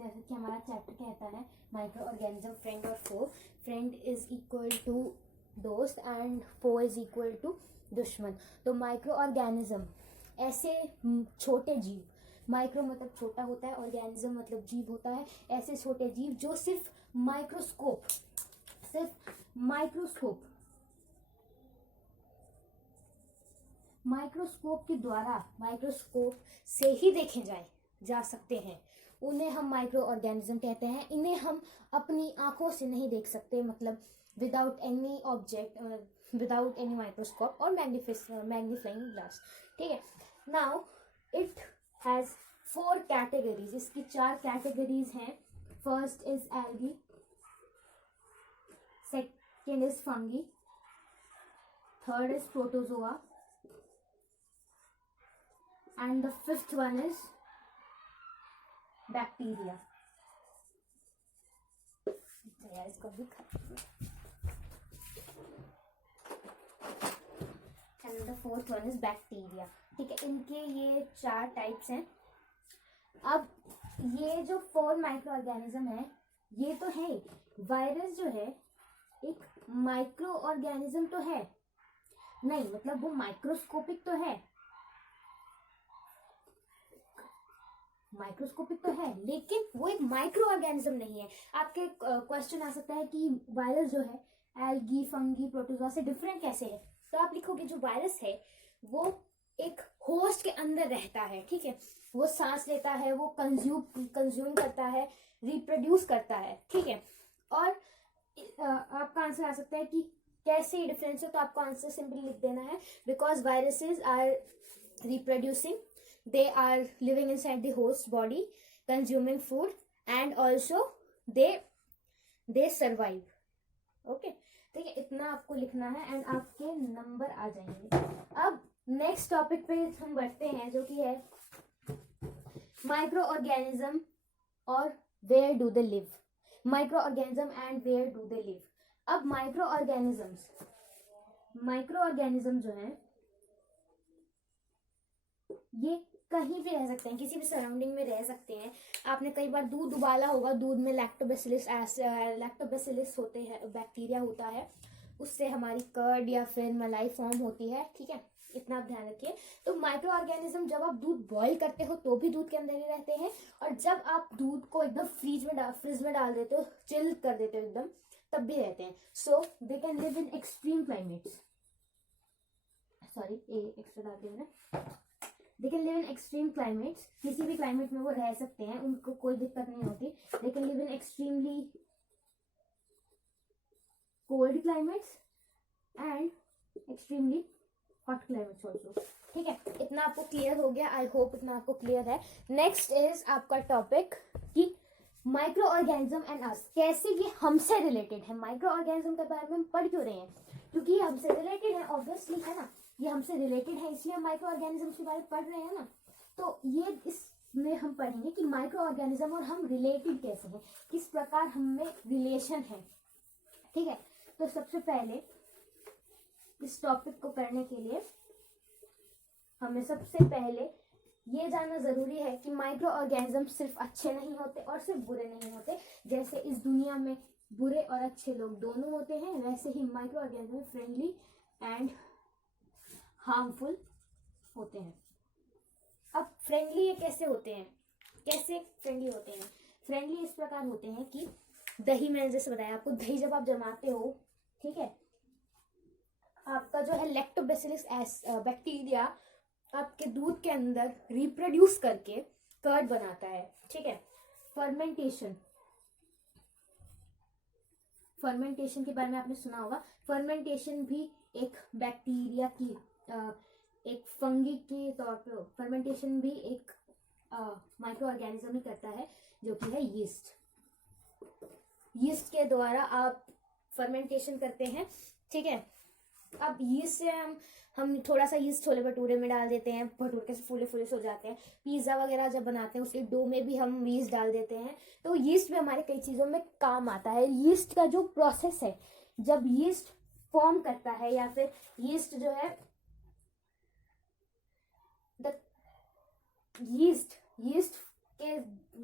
जैसे कि हमारा चैप्टर कहता है माइक्रो ऑर्गेनिज्म फ्रेंड और foe. Friend is equal to दोस्त and foe is equal to दुश्मन. तो माइक्रो ऑर्गेनिज्म ऐसे छोटे जीव, माइक्रो मतलब छोटा होता है, ऑर्गेनिज्म मतलब जीव होता है, ऐसे छोटे जीव जो सिर्फ माइक्रोस्कोप के द्वारा, माइक्रोस्कोप से ही देखे जा सकते हैं, उन्हें हम माइक्रो ऑर्गेनिज्म कहते हैं. इन्हें हम अपनी आंखों से नहीं देख सकते, मतलब without any object, without any microscope और मैग्नीफाइंग ग्लास. ठीक है. Now it has 4 categories. इसकी 4 कैटेगरीज हैं. First is algae, second is fungi, third is protozoa and the 5th one is bacteria. इसको भी and the 4th one is bacteria. ठीक है. इनके ये 4 टाइप्स हैं. अब ये जो 4 माइक्रो ऑर्गेनिज्म है, ये तो है. वायरस जो है एक माइक्रो ऑर्गेनिज्म तो है नहीं, मतलब वो माइक्रोस्कोपिक तो है, माइक्रोस्कोपिक तो है, लेकिन वो एक माइक्रो ऑर्गेनिज्म नहीं है. आपके क्वेश्चन आ सकता है कि वायरस जो है एल्गी, फंगी, प्रोटोजोआ से डिफरेंट कैसे है. तो आप लिखोगे जो वायरस है वो एक होस्ट के अंदर रहता है. ठीक है. वो सांस लेता है, वो कंज्यूम करता है, रिप्रोड्यूस करता है. ठीक है. और आपका आंसर आ सकता है कि कैसे डिफरेंस है. तो आपको आंसर सिंपली लिख देना है because viruses are reproducing, they are living inside the host body, consuming food and also they survive. okay. ठीक है. इतना आपको लिखना है एंड आपके नंबर आ जाएंगे. अब नेक्स्ट टॉपिक पे हम बढ़ते हैं जो कि है माइक्रो ऑर्गेनिज्म और where do they live. Micro organism and where do they live. अब माइक्रो ऑर्गेनिज्म जो है ये कहीं भी रह सकते हैं, किसी भी सराउंडिंग में रह सकते हैं. आपने कई बार दूध उबाला होगा, दूध में लैक्टोबैसिलस होते हैं, बैक्टीरिया होता है, उससे हमारी कर्ड या फिर मलाई फॉर्म होती है. ठीक है. इतना आप ध्यान रखिए. तो माइक्रो ऑर्गेनिज्म जब आप दूध बॉईल करते हो तो भी दूध के अंदर ही रहते हैं, और जब आप दूध को एकदम फ्रिज में डाल देते हो, चिल कर देते हो एकदम, तब भी रहते हैं. So they can live in extreme climates. Sorry, extra डाल दिया ना. They can live in extreme climates. किसी भी क्लाइमेट में वो रह सकते हैं, उनको कोई दिक्कत नहीं होती. दे can live in extremely cold climates and extremely hot climates also. ठीक है. इतना आपको क्लियर हो गया. आई होप इतना आपको क्लियर है. नेक्स्ट इज आपका टॉपिक कि माइक्रो ऑर्गेनिज्म एंड अस, कैसे ये हमसे रिलेटेड है. माइक्रो ऑर्गेनिज्म के बारे में हम पढ़ क्यों रहे हैं? क्योंकि ये हमसे रिलेटेड है, ऑब्वियसली, है ना. ये हमसे रिलेटेड है इसलिए हम माइक्रो ऑर्गेनिज्म के बारे में पढ़ रहे हैं ना. तो ये इसमें हम पढ़ेंगे कि माइक्रो ऑर्गेनिज्म और हम रिलेटेड कैसे हैं, किस प्रकार हमें रिलेशन है. ठीक है. तो सबसे पहले इस टॉपिक को करने के लिए हमें सबसे पहले ये जानना जरूरी है कि माइक्रो ऑर्गेनिज्म सिर्फ अच्छे नहीं होते और सिर्फ बुरे नहीं होते. जैसे इस दुनिया में बुरे और अच्छे लोग दोनों होते हैं, वैसे ही microorganism friendly and harmful होते हैं. अब फ्रेंडली ये कैसे होते हैं, कैसे फ्रेंडली होते हैं? फ्रेंडली इस प्रकार होते हैं कि दही, मैंने जैसे बताया आपको, दही जब आप जमाते हो, ठीक है, आपका जो है लैक्टोबैसिलस बैक्टीरिया आपके दूध के अंदर रिप्रोड्यूस करके कर्ड बनाता है. ठीक है. फर्मेंटेशन के बारे में आपने सुना होगा. फर्मेंटेशन भी एक बैक्टीरिया की, एक फंगी के तौर पे, फर्मेंटेशन भी एक माइक्रो ऑर्गेनिज्म ही करता है, जो कि है यीस्ट. यीस्ट के द्वारा आप फर्मेंटेशन करते हैं. ठीक है. अब यीस्ट से हम थोड़ा सा यीस्ट छोले भटूरे में डाल देते हैं, भटूरे के फूले फूले से हो जाते हैं. पिज्ज़ा वगैरह जब बनाते हैं उसके डो में भी हम यीस्ट डाल देते हैं. तो यीस्ट भी हमारे कई चीज़ों में काम आता है. यीस्ट का जो प्रोसेस है, जब यीस्ट फॉर्म करता है या फिर यीस्ट जो है यीस्ट के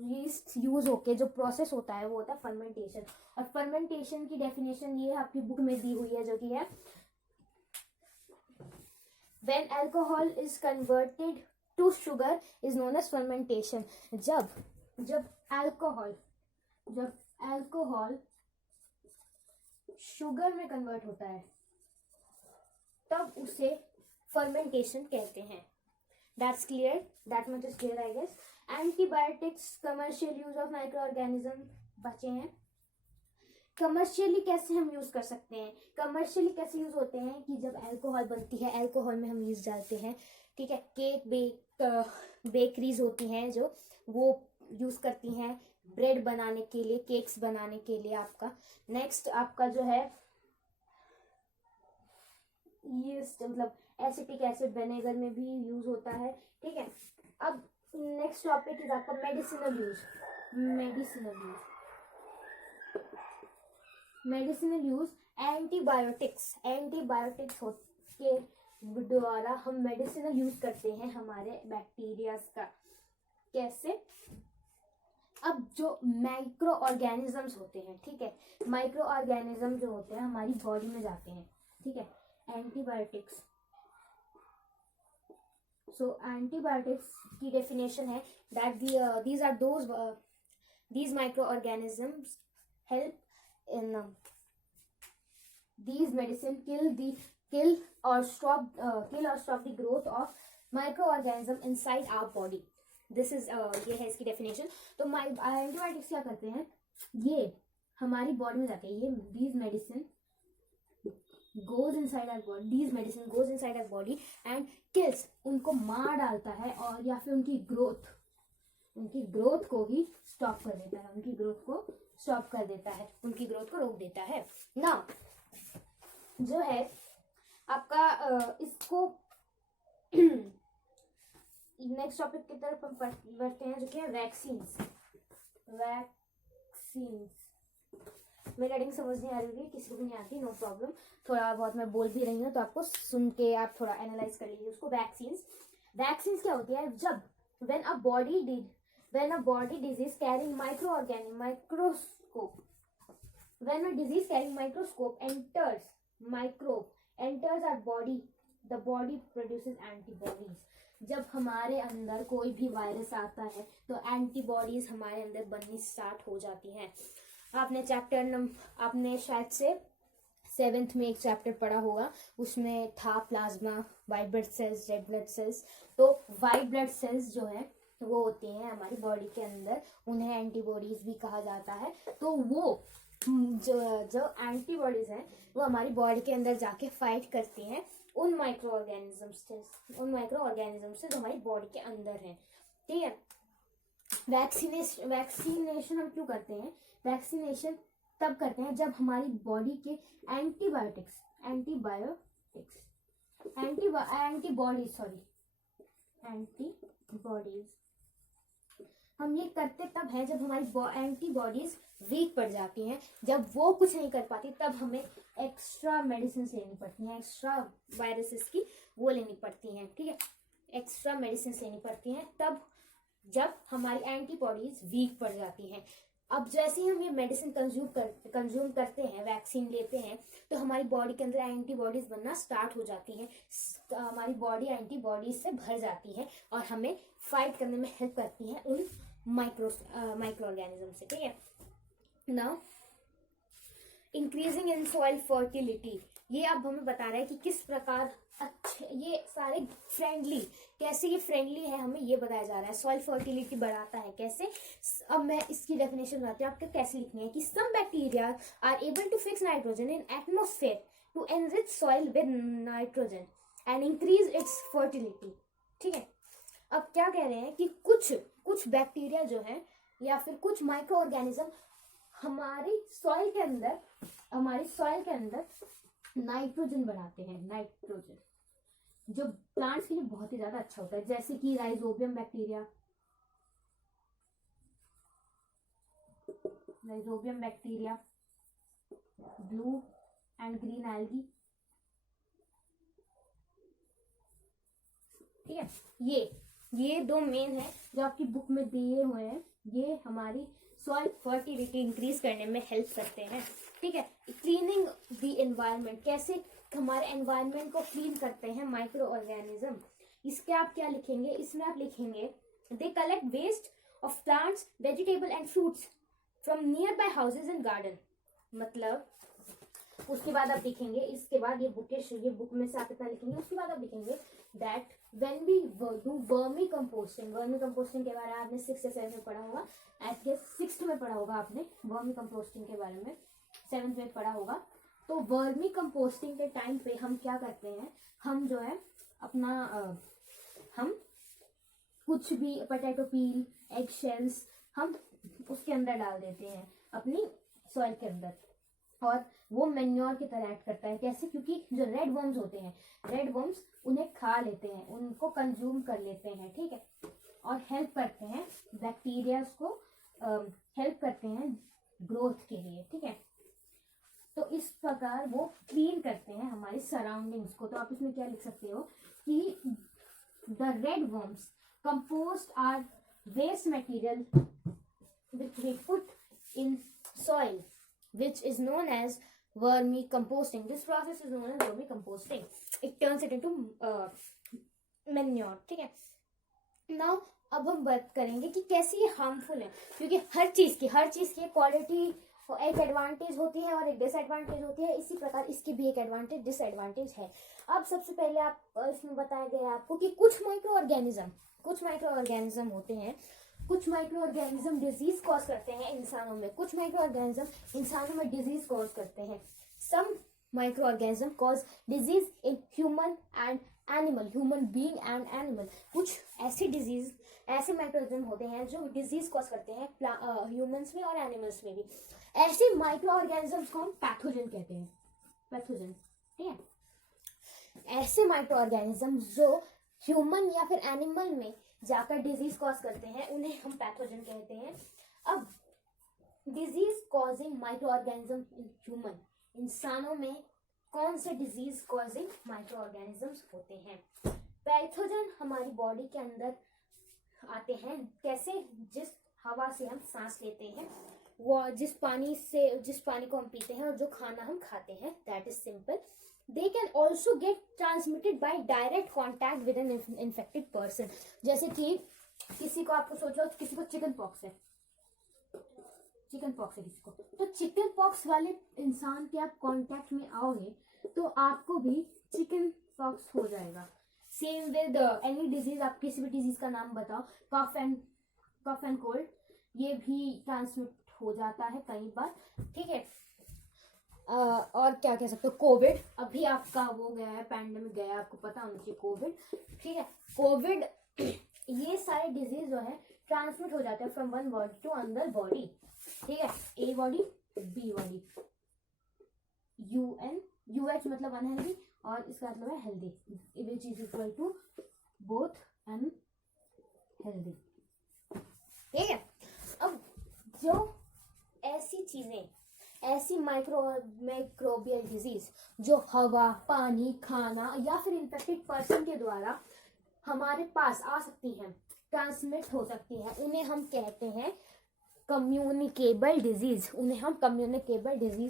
यीस्ट यूज होके जो प्रोसेस होता है वो होता है फर्मेंटेशन। और फर्मेंटेशन की डेफिनेशन ये आपकी बुक में दी हुई है, जो कि है when alcohol is converted to sugar is known as fermentation। जब अल्कोहल शुगर में कन्वर्ट होता है तब उसे फर्मेंटेशन कहते हैं। That's clear, that much is clear I guess. Antibiotics, commercial use of micro organism बचे हैं। कमर्शियली कैसे हम यूज कर सकते हैं? कमर्शियली कैसे यूज होते हैं कि जब अल्कोहल बनती है, अल्कोहल में हम यूज डालते हैं, ठीक है। बेकरीज होती हैं जो वो यूज करती हैं ब्रेड बनाने के लिए, केक्स बनाने के लिए आपका। नेक्स्ट आपका जो है यीस्ट, मतलब एसिटिक एसिड विनेगर में भी यूज होता है, ठीक है। अब नेक्स्ट टॉपिक इज आपका मेडिसिनल यूज। एंटीबायोटिक्स के द्वारा हम मेडिसिनल यूज करते हैं हमारे बैक्टीरियाज का। कैसे? अब जो माइक्रो ऑर्गेनिजम्स होते हैं, ठीक है, माइक्रो ऑर्गेनिज्म जो होते हैं हमारी बॉडी में जाते हैं, ठीक है। एंटीबायोटिक्स, एंटीबायोटिक्स की डेफिनेशन है that these microorganisms help in these medicine kill or stop the growth of microorganism inside our body। this is ये है इसकी डेफिनेशन। तो एंटीबायोटिक्स क्या करते हैं? ये हमारी बॉडी में जाते हैं, ये these medicine goes inside our body and kills, उनको मार डालता है, और या फिर उनकी ग्रोथ को ही स्टॉप कर देता है, उनकी ग्रोथ को रोक देता है ना। जो है आपका इसको नेक्स्ट टॉपिक की तरफ हम बढ़ते हैं, जो कि है वैक्सीन्स। मेरी राइटिंग समझ नहीं आ रही है, किसी को भी नहीं आती, नो प्रॉब्लम। थोड़ा बहुत मैं बोल भी रही हूँ तो आपको सुन के आप थोड़ा एनालाइज कर लीजिए उसको। वैक्सीन्स क्या होती है? जब when a body disease carrying microscope enters our body, the body produces antibodies। जब हमारे अंदर कोई भी वायरस आता है तो एंटीबॉडीज हमारे अंदर बननी स्टार्ट हो जाती हैं। आपने शायद से 7th में एक चैप्टर पढ़ा होगा, उसमें था plasma, white blood cells, red blood cells. तो वाइट ब्लड सेल्स जो है वो होती हैं हमारी बॉडी के अंदर, उन्हें एंटीबॉडीज भी कहा जाता है। तो वो जो एंटीबॉडीज हैं वो हमारी बॉडी के अंदर जाके फाइट करती हैं उन माइक्रो ऑर्गेनिज्म से जो हमारी बॉडी के अंदर हैं, ठीक है। वैक्सीनेशन हम क्यों करते हैं? वैक्सीनेशन तब करते हैं जब हमारी बॉडी के एंटीबॉडीज हम ये करते तब है जब हमारी एंटीबॉडीज वीक पड़ जाती हैं। जब वो कुछ नहीं कर पाती तब हमें एक्स्ट्रा मेडिसिन लेनी पड़ती हैं, एक्स्ट्रा वायरसेस की वो लेनी पड़ती हैं, ठीक है। एक्स्ट्रा मेडिसिन लेनी पड़ती हैं तब जब हमारी एंटीबॉडीज वीक पड़ जाती हैं। अब जैसे ही हम ये मेडिसिन कंज्यूम करते हैं, वैक्सीन लेते हैं, तो हमारी बॉडी के अंदर एंटीबॉडीज बनना स्टार्ट हो जाती हैं। हमारी बॉडी एंटीबॉडीज से भर जाती है और हमें फाइट करने में हेल्प करती हैं उन माइक्रो ऑर्गेनिज्म से, ठीक है। Now increasing in soil fertility, ये अब हमें बता रहा है कि किस प्रकार अच्छे ये सारे कैसे ये फ्रेंडली है, हमें ये बताया जा रहा है। सॉइल फर्टिलिटी बढ़ाता है कैसे? अब मैं इसकी डेफिनेशन बताती हूँ आपको कैसे लिखनी है कि some bacteria are able to fix nitrogen in atmosphere to enrich soil with nitrogen and increase its fertility, ठीक है। अब क्या कह रहे हैं कि कुछ बैक्टीरिया जो है या फिर कुछ माइक्रो ऑर्गेनिज्म हमारी सॉइल के अंदर नाइट्रोजन बनाते हैं, नाइट्रोजन जो प्लांट्स के लिए बहुत ही ज्यादा अच्छा होता है, जैसे कि rhizobium bacteria, blue and green algae, ठीक है। ये दो मेन है जो आपकी बुक में दिए हुए हैं, ये हमारी सॉइल फर्टिलिटी इंक्रीज करने में हेल्प करते हैं। ठीक है, क्लीनिंग द एनवायरनमेंट, कैसे हमारे एनवायरनमेंट को क्लीन करते हैं माइक्रो ऑर्गेनिज्म। इसके आप क्या लिखेंगे, इसमें आप लिखेंगे they collect waste of plants, vegetable and fruits from nearby houses and garden. मतलब उसके बाद आप लिखेंगे, इसके बाद ये बुक में से आप इतना लिखेंगे, उसके बाद आप लिखेंगे that when we do vermi composting. Vermi composting के बारे में आपने 6th या 7th में पढ़ा होगा, एट के 6th में पढ़ा होगा आपने वर्मी कंपोस्टिंग के बारे में, 7th में पढ़ा होगा। तो वर्मी कंपोस्टिंग के टाइम पे हम क्या करते हैं, हम जो है अपना हम कुछ भी पोटैटो पील, एग शेल्स हम उसके अंदर डाल देते हैं अपनी सॉइल के अंदर, और वो मैन्योर की तरह एक्ट करता है। कैसे? क्योंकि जो रेड वर्म्स होते हैं, रेड वर्म्स उन्हें खा लेते हैं, उनको कंज्यूम कर लेते हैं। ठीक है, और हेल्प करते हैं बैक्टीरियाज को, हेल्प करते हैं ग्रोथ के लिए। ठीक है, तो इस प्रकार वो क्लीन करते हैं हमारी सराउंडिंग्स को। तो आप इसमें क्या लिख सकते हो कि the red worms compost are waste material which we put in soil, which is known as vermicomposting. This process is known as vermicomposting. It turns it into manure. ठीक है, now अब हम बात करेंगे कि कैसे ये हार्मफुल है, क्योंकि हर चीज की क्वालिटी एक एडवांटेज होती है और एक डिसएडवांटेज होती है। इसी प्रकार इसकी भी एक एडवांटेज डिसएडवांटेज है। अब सबसे पहले आप इसमें बताया गया आपको कि कुछ माइक्रो ऑर्गेनिज्म होते हैं, कुछ माइक्रो ऑर्गेनिज्म डिजीज कॉज करते हैं इंसानों में, कुछ माइक्रो ऑर्गेनिज्म इंसानों में डिजीज कॉज करते हैं। Some micro organism cause disease in human and animal, human being and animal. कुछ ऐसे माइक्रो ऑर्गेनिज्म होते हैं जो डिजीज कॉज करते हैं ह्यूमंस में और एनिमल्स में भी। ऐसे माइक्रो ऑर्गेनिजम्स को हम पैथोजन कहते हैं, पैथोजन। ठीक है, ऐसे माइक्रो ऑर्गेनिज्म जो ह्यूमन या फिर एनिमल में जाकर डिजीज कॉज करते हैं उन्हें हम पैथोजन कहते हैं। अब disease causing micro organism in human, इंसानों में कौन से डिजीज कॉजिंग माइक्रो ऑर्गेनिजम्स होते हैं? पैथोजन हमारी बॉडी के अंदर आते हैं। कैसे? जिस हवा से हम सांस लेते हैं, वो जिस पानी को हम पीते हैं और जो खाना हम खाते हैं, that is simple. They can also get transmitted by direct contact with an infected person. जैसे कि किसी को, आपको सोचो किसी को चिकन पॉक्स है किसी को, तो चिकन पॉक्स वाले इंसान के आप कांटेक्ट में आओगे तो आपको भी चिकन पॉक्स हो जाएगा। सेम विद एनी डिजीज, आप किसी भी डिजीज का नाम बताओ, कफ एंड कोल्ड, ये भी ट्रांसमिट हो जाता है कई बार। ठीक है, और क्या कह सकते हो, कोविड अभी आपका वो गया है, पैंडेमिक गया है, आपको पता होना चाहिए कोविड। ठीक है, कोविड ये सारे डिजीज जो है ट्रांसमिट हो जाते हैं from one body to another body. ठीक है, A body B body, UH मतलब अनहेल्दी और इसका मतलब है healthy, which is equal to both unhealthy. ठीक है, अब जो ऐसी माइक्रोबियल डिजीज जो हवा, पानी, खाना या फिर इन्फेक्टेड पर्सन के द्वारा हमारे पास आ सकती हैं, ट्रांसमिट हो सकती हैं, उन्हें हम कहते हैं कम्युनिकेबल डिजीज,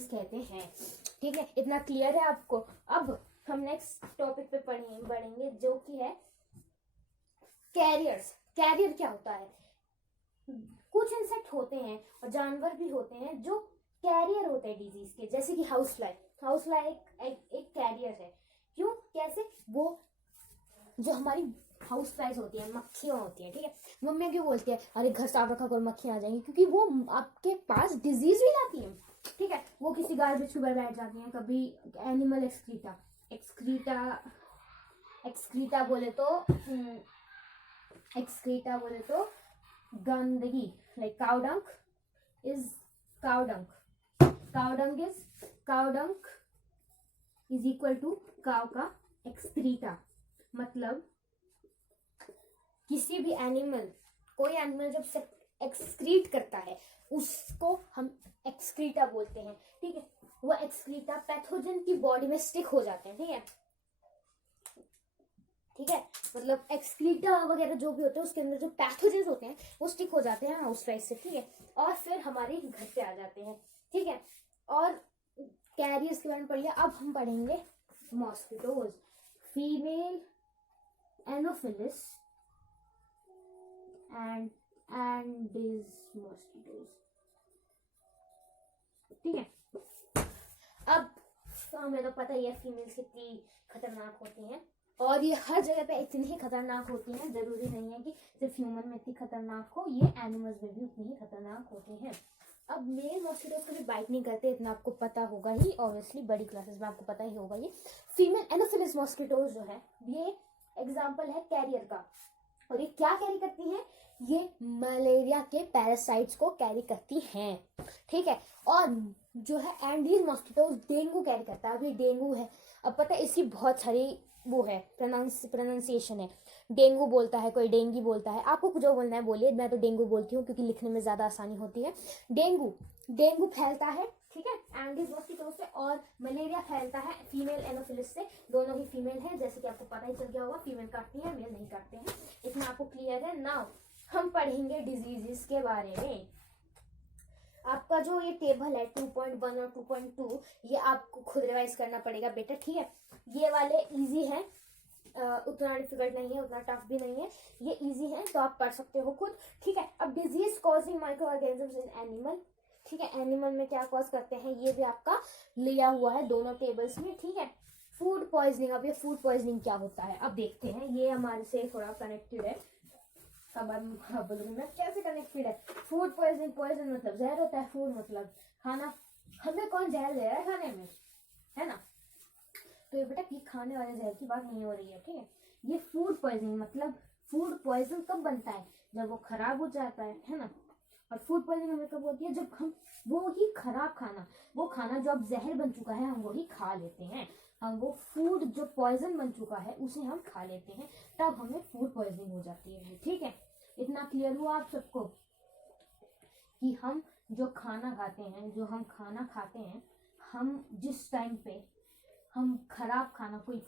कहते हैं। ठीक है, इतना क्लियर है आपको? अब हम नेक्स्ट टॉपिक पे बढ़ेंगे जो कि है कैरियर्स। कैरियर क्या होता है? कुछ इंसेक्ट होते हैं और जानवर भी होते हैं जो कैरियर होते हैं डिजीज के, जैसे कि हाउस फ्लाई एक कैरियर है। क्यों? कैसे? वो जो हमारी हाउस फ्लाइज होती है, मक्खियां होती हैं। ठीक है, मम्मी क्यों बोलती है अरे घर साफ रखा करो मक्खियां आ जाएंगी? क्योंकि वो आपके पास डिजीज भी लाती हैं। ठीक है, वो किसी गार्बेज के ऊपर बैठ जाती हैं, कभी एनिमल एक्सक्रीटा बोले तो गंदगी, लाइक काउ डंक इज इक्वल टू काउ का एक्सक्रीटा। मतलब किसी भी कोई एनिमल जब एक्सक्रीट करता है उसको हम एक्सक्रीटा बोलते हैं। ठीक है, वो एक्सक्रीटा पैथोजन की बॉडी में स्टिक हो जाते हैं। ठीक है, ठीक है, मतलब एक्सक्रीटा वगैरह जो भी होते हैं उसके अंदर जो पैथोजेंस होते हैं वो स्टिक हो जाते हैं हाउस फ्लाइज से, ठीक है, और फिर हमारे घर पे आ जाते हैं, ठीक है। और कैरियर्स के बारे में पढ़ लिया, अब हम पढ़ेंगे mosquitoes, female Anopheles and Andes mosquitoes, ठीक है। अब तो हमें तो पता ही है फीमेल्स कितनी खतरनाक होती हैं, और ये हर जगह पे इतनी ही खतरनाक होती हैं, जरूरी नहीं है कि सिर्फ ह्यूमन में इतनी खतरनाक हो, ये एनिमल्स में भी उतनी ही खतरनाक होती हैं। अब मेल मॉस्किटोज कभी बाइट नहीं करते, इतना आपको पता होगा ही, ऑब्वियसली बड़ी क्लासेस में आपको पता ही होगा। ये फीमेल एनोफिलिस मॉस्किटोज जो है ये एग्जाम्पल है कैरियर का, और ये क्या कैरी करती हैं, ये मलेरिया के पैरासाइट्स को कैरी करती हैं, ठीक है। और जो है एंडीज मॉस्किटोज डेंगू कैरी करता है, अभी डेंगू है, अब पता है इसकी बहुत सारी वो है प्रोनाउंसिएशन है, डेंगू बोलता है कोई, डेंगी बोलता है, आपको जो बोलना है बोलिए, मैं तो डेंगू बोलती हूँ क्योंकि लिखने में ज्यादा आसानी होती है। डेंगू फैलता है, ठीक है, एंडीज मॉस्किटोज से, और मलेरिया फैलता है फीमेल एनोफिलिस से, दोनों ही फीमेल है, जैसे कि आपको पता ही चल गया होगा, फीमेल काटती है मेल नहीं काटते हैं, इतना आपको क्लियर है। नाउ हम पढ़ेंगे डिजीजेस के बारे में। आपका जो ये टेबल है 2.1 और 2.2 ये आपको खुद रिवाइज करना पड़ेगा बेटा, ठीक है। ये वाले इजी है, उतना डिफिकल्ट नहीं है, उतना टफ भी नहीं है, ये इजी है तो आप पढ़ सकते हो खुद, ठीक है। अब disease causing micro organisms in animal, ठीक है, एनिमल में क्या कॉज करते हैं ये भी आपका लिया हुआ है दोनों टेबल्स में, ठीक है। फूड पॉइजनिंग, अब ये फूड पॉइजनिंग क्या होता है अब देखते हैं, ये हमारे से थोड़ा कनेक्टेड है, अब मैं कैसे कनेक्टेड है। फूड पॉइजनिंग, पॉइजन मतलब जहर होता है, फूड मतलब खाना, हमें कौन जहर दे रहा है खाने में, है ना, तो ये बेटा ये खाने वाले जहर की बात नहीं हो रही है, ठीक है। ये फूड पॉइजनिंग मतलब फूड पॉइजन कब बनता है, जब वो खराब हो जाता है ना, और फूड पॉइजनिंग हमें कब होती है, जब हम वो ही खराब खाना, वो खाना जो अब जहर बन चुका है हम वही खा लेते हैं, हम वो फूड जो पॉइजन बन चुका है उसे हम खा लेते हैं, तब हमें फूड पॉइजनिंग हो जाती है, ठीक है। इतना क्लियर हुआ आप सबको कि हम जो खाना खाते हैं, जो हम खाना खाते हैं, हम जिस टाइम पे हम खराब खाना कोई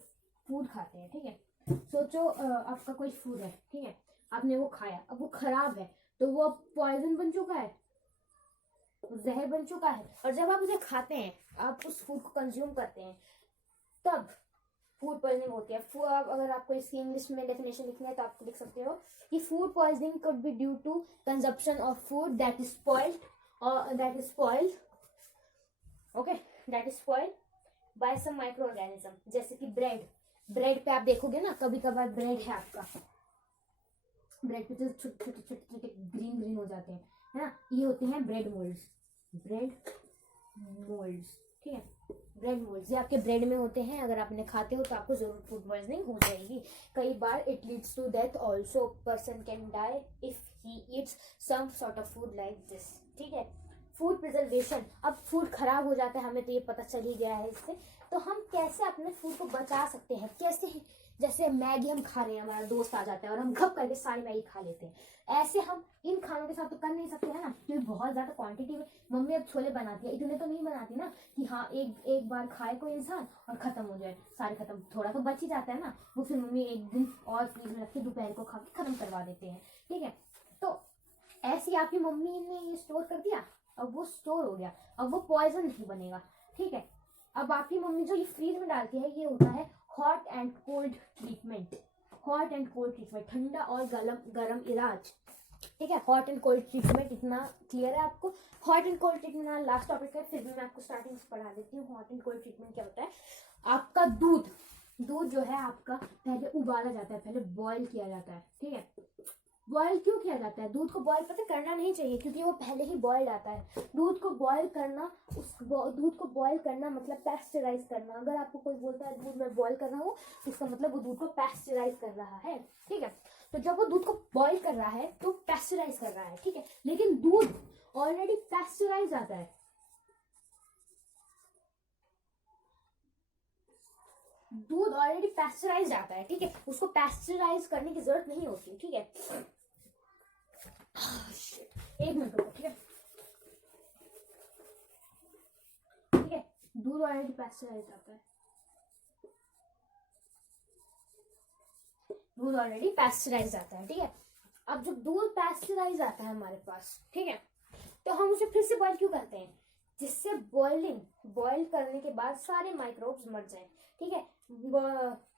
फूड खाते हैं, ठीक है, सोचो आपका कोई फूड है, ठीक है, आपने वो खाया, अब वो खराब है तो वो पॉइजन बन चुका है, जहर बन चुका है, और जब आप उसे खाते हैं, आप उस फूड को कंज्यूम करते हैं, तब फूड पॉइजनिंग होती है। अगर आपको इसकी इंग्लिश में डेफिनेशन लिखना है तो आप लिख सकते हो कि food poisoning could be due to consumption of food that is spoiled, और that is spoiled, okay, that is spoiled by some micro organism, जैसे कि ब्रेड पे आप देखोगे ना, कभी कभार ब्रेड है आपका, ब्रेड पे तो छोटे छोटे ग्रीन हो जाते हैं, है ना, ये होते हैं ब्रेड मोल्ड्स, ठीक है, ब्रेड मोल्ड्स ये आपके ब्रेड में होते हैं, अगर आपने खाते हो तो आपको जरूर फूड पॉइजनिंग हो जाएगी, कई बार it leads to death also, person can die if he eats some sort of food like this, ठीक है। फूड प्रिजर्वेशन, अब फूड खराब हो जाता है हमें तो ये पता चल ही गया है इससे, तो हम कैसे अपने फूड को बचा सकते हैं, कैसे, जैसे मैगी हम खा रहे हैं, हमारा दोस्त आ जाता है और हम घप करके सारी मैगी खा लेते हैं, ऐसे हम इन खानों के साथ तो कर नहीं सकते है ना, क्योंकि बहुत ज्यादा क्वांटिटी में मम्मी अब छोले बनाती है, इतने तो नहीं बनाती ना कि हाँ एक बार खाए कोई इंसान और खत्म हो जाए, सारे खत्म, थोड़ा तो बच ही जाता है ना, वो फिर मम्मी एक दिन और फ्रीज में रख के दोपहर को खा के खत्म करवा देते हैं, ठीक है। तो ऐसी आपकी मम्मी ने ये स्टोर कर दिया, अब वो स्टोर हो गया, अब वो पॉइजन नहीं बनेगा, ठीक है। अब आपकी मम्मी जो ये फ्रीज में डालती है, ये होता है hot and cold treatment, hot and cold treatment, ठंडा और गरम इलाज, ठीक है, हॉट एंड कोल्ड ट्रीटमेंट, इतना क्लियर है आपको। Hot and cold treatment last topic है, फिर भी मैं आपको स्टार्टिंग से पढ़ा देती हूँ। हॉट एंड कोल्ड ट्रीटमेंट क्या होता है, आपका दूध जो है आपका पहले उबाला जाता है, पहले बॉईल किया जाता है, ठीक है। बॉयल क्यों किया जाता है, दूध को बॉयल पता करना नहीं चाहिए क्योंकि वो पहले ही बॉइल्ड आता है, दूध को बॉयल करना, दूध को बॉयल करना मतलब पैस्चराइज करना, अगर आपको कोई बोलता है दूध में बॉयल कर रहा हूँ इसका मतलब वो दूध को पैस्चराइज कर रहा है, ठीक है। तो जब वो दूध को बॉयल कर रहा है तो पैस्चराइज कर रहा है, ठीक है, लेकिन दूध ऑलरेडी पैस्चराइज आता है, दूध ऑलरेडी पैस्चराइज आता है, ठीक है, उसको पैस्चराइज करने की जरूरत नहीं होती, ठीक है। एक मिनट रुको, ठीक है, ठीक है, दूध ऑलरेडी पैस्चराइज आता है, दूध ऑलरेडी पैस्चराइज आता है, ठीक है। अब जब दूध पैस्चराइज आता है हमारे पास, ठीक है, तो हम उसे फिर से बॉइल क्यों करते हैं, जिससे बॉइल करने के बाद सारे माइक्रोब्स मर जाएं, ठीक है।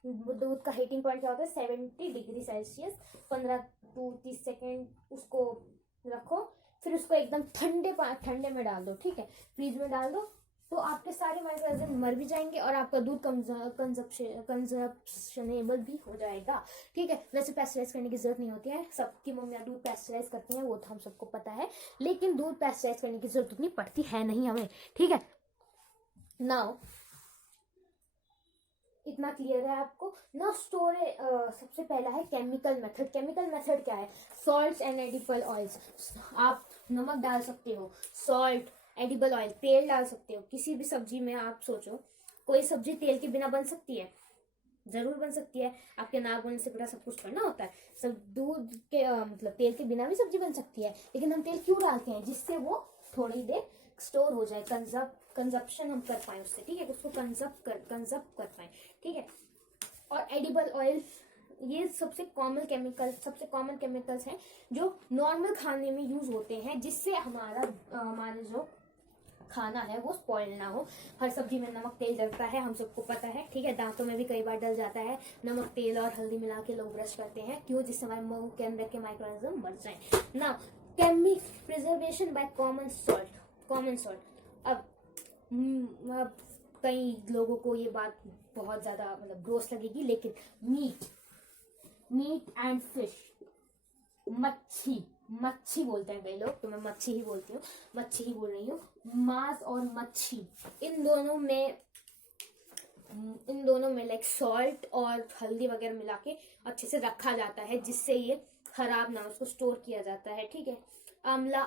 दूध का हीटिंग पॉइंट क्या होता है, 70 डिग्री सेल्सियस। 15 to 30 सेकेंड उसको रखो, फिर उसको एकदम ठंडे में डाल दो, ठीक है, फ्रीज में डाल दो, तो आपके सारे माइक्रोऑर्गेनिज्म मर भी जाएंगे और आपका दूध कंजप्शनेबल भी हो जाएगा, ठीक है। वैसे पैस्चराइज करने की जरूरत नहीं होती है, सबकी मम्मियाँ दूध पैस्चराइज करती हैं, वो तो हम सबको पता है, लेकिन दूध पैस्चराइज करने की जरूरत उतनी पड़ती है नहीं हमें, ठीक है। नाउ इतना क्लियर है आपको ना। स्टोरेज सबसे पहला है केमिकल मेथड। केमिकल मेथड क्या है, सॉल्ट्स एंड एडिबल ऑयल्स। आप नमक डाल सकते हो, सॉल्ट, एडिबल ऑयल, तेल डाल सकते हो। किसी भी सब्जी में आप सोचो, कोई सब्जी तेल के बिना बन सकती है, जरूर बन सकती है। आपके नाक बनने से पूरा सब कुछ करना होता है, सब दूध के मतलब तेल के बिना भी सब्जी बन सकती है, लेकिन हम तेल क्यों डालते हैं, जिससे वो थोड़ी देर स्टोर हो जाए, कंजप्शन हम कर पाए उससे, ठीक है, उसको कंजप्ट कर पाए, ठीक है। और एडिबल ऑयल, ये सबसे कॉमन केमिकल्स हैं जो नॉर्मल खाने में यूज होते हैं, जिससे हमारा जो खाना है वो स्पॉइल ना हो। हर सब्जी में नमक तेल डलता है, हम सबको पता है, ठीक है। दांतों में भी कई बार डल जाता है, नमक तेल और हल्दी मिला के लोग ब्रश करते हैं, क्यों, जिससे हमारे मुंह के अंदर के माइक्रोऑर्गेनिज्म मर जाए ना। Preservation by common salt. अब कई लोगों को ये बात बहुत ज्यादा मतलब ग्रोस लगेगी, लेकिन मीट एंड फिश, मच्छी बोलते हैं कई लोग, तो मैं मच्छी ही बोलती हूँ, मच्छी ही बोल रही हूँ। मांस और मच्छी, इन दोनों में लाइक सॉल्ट और हल्दी वगैरह मिला के अच्छे से रखा जाता है, जिससे ये खराब ना, उसको स्टोर किया जाता है, ठीक है। आंवला,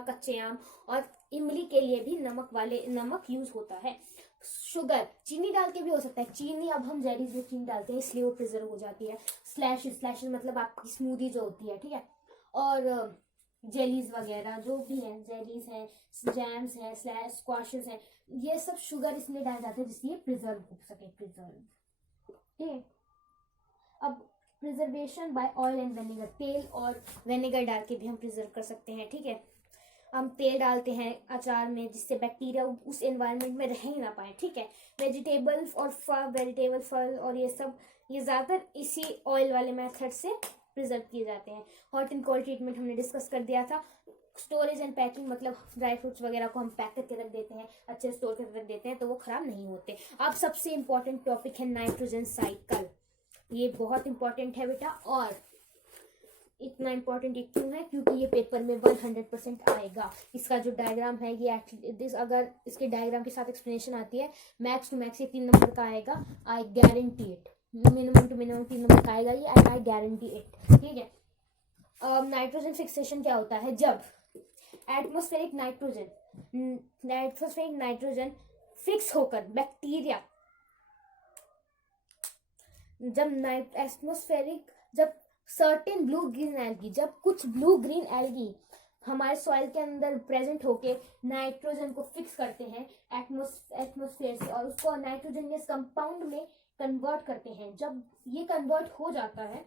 कच्चे आम और इमली के लिए भी नमक यूज होता है। शुगर, चीनी डाल के भी हो सकता है। चीनी अब हम जेलीज में चीनी डालते हैं, इसलिए वो प्रिजर्व हो जाती है। स्लैशेस मतलब आपकी स्मूदी जो होती है, ठीक है। और जेलीज वगैरह जो भी है, जेलीज हैं, जैम्स हैं, स्क्वाशेस हैं, ये सब शुगर इसलिए डाले जाते हैं जिससे ये प्रिजर्व हो सके, ठीक है। अब preservation by oil and vinegar, तेल और वेनेगर डाल के भी हम प्रिजर्व कर सकते हैं, ठीक है। हम तेल डालते हैं अचार में, जिससे बैक्टीरिया उस एनवायरनमेंट में रह ही ना पाए, ठीक है। वेजिटेबल फल और ये ज़्यादातर इसी ऑयल वाले मेथड से प्रिजर्व किए जाते हैं। हॉट एंड कोल्ड ट्रीटमेंट हमने डिस्कस कर दिया था। स्टोरेज एंड पैकिंग, मतलब ड्राई फ्रूट्स वगैरह को हम पैक करके रख देते हैं, अच्छे से स्टोर करके रख देते हैं, तो वो खराब नहीं होते। अब सबसे इंपॉर्टेंट टॉपिक है नाइट्रोजन साइकिल। ये बहुत इंपॉर्टेंट है बेटा, और इतना इंपॉर्टेंट ये क्यों है, क्योंकि ये पेपर में 100% आएगा। इसका जो डायग्राम है ये अगर इसके डायग्राम के साथ एक्सप्लेनेशन आती है, मैक्स टू मैक्स ये 3 नंबर का आएगा, I guarantee it. Minimum to minimum 3 number का आएगा ये, आई गारंटी इट, ठीक है। नाइट्रोजन फिक्सेशन क्या होता है, जब एटमॉस्फेरिक नाइट्रोजन फिक्स होकर बैक्टीरिया, जब सर्टेन ब्लू ग्रीन एल्गी, जब कुछ ब्लू ग्रीन एल्गी हमारे सॉइल के अंदर प्रेजेंट होके नाइट्रोजन को फिक्स करते हैं एटमॉस्फेयर से, और उसको नाइट्रोजनियस कंपाउंड में कन्वर्ट करते हैं। जब ये कन्वर्ट हो जाता है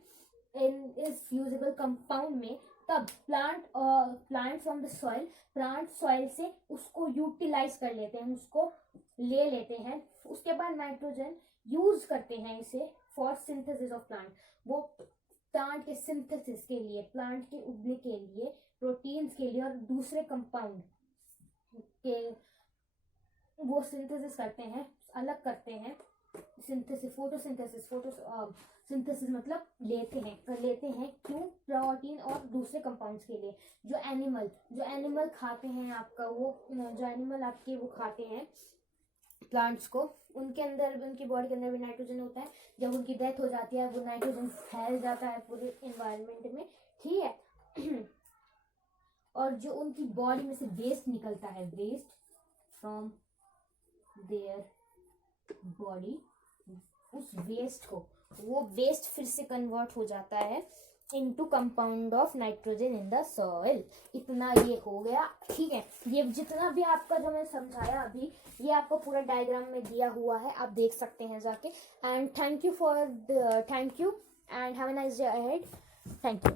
इन इस यूजेबल कंपाउंड में, तब plant from the soil, plant soil से उसको यूटिलाइज कर लेते हैं, उसको ले लेते हैं। उसके बाद नाइट्रोजन यूज करते हैं इसे फॉर सिंथेसिस ऑफ प्लांट। वो प्लांट के सिंथेसिस के लिए, प्लांट के उगने के लिए, प्रोटीन्स के लिए और दूसरे कंपाउंड के वो सिंथेसिस करते हैं, अलग करते हैं। फोटोसिंथेसिस मतलब लेते हैं क्यों, प्रोटीन और दूसरे कंपाउंड्स के लिए। जो एनिमल खाते हैं आपका वो, जो एनिमल आपके वो खाते हैं प्लांट्स को, उनके अंदर, उनकी बॉडी के अंदर भी नाइट्रोजन होता है। जब उनकी डेथ हो जाती है, वो नाइट्रोजन फैल जाता है पूरे एनवायरनमेंट में, ठीक है। और जो उनकी बॉडी में से वेस्ट निकलता है, वेस्ट फ्रॉम देयर बॉडी, उस वेस्ट को, वो वेस्ट फिर से कन्वर्ट हो जाता है into compound of nitrogen in the soil. इतना ये हो गया, ठीक है। ये जितना भी आपका जो मैं समझाया अभी, ये आपको पूरा डायग्राम में दिया हुआ है, आप देख सकते हैं जाके। And thank you and have a nice day ahead. Thank you.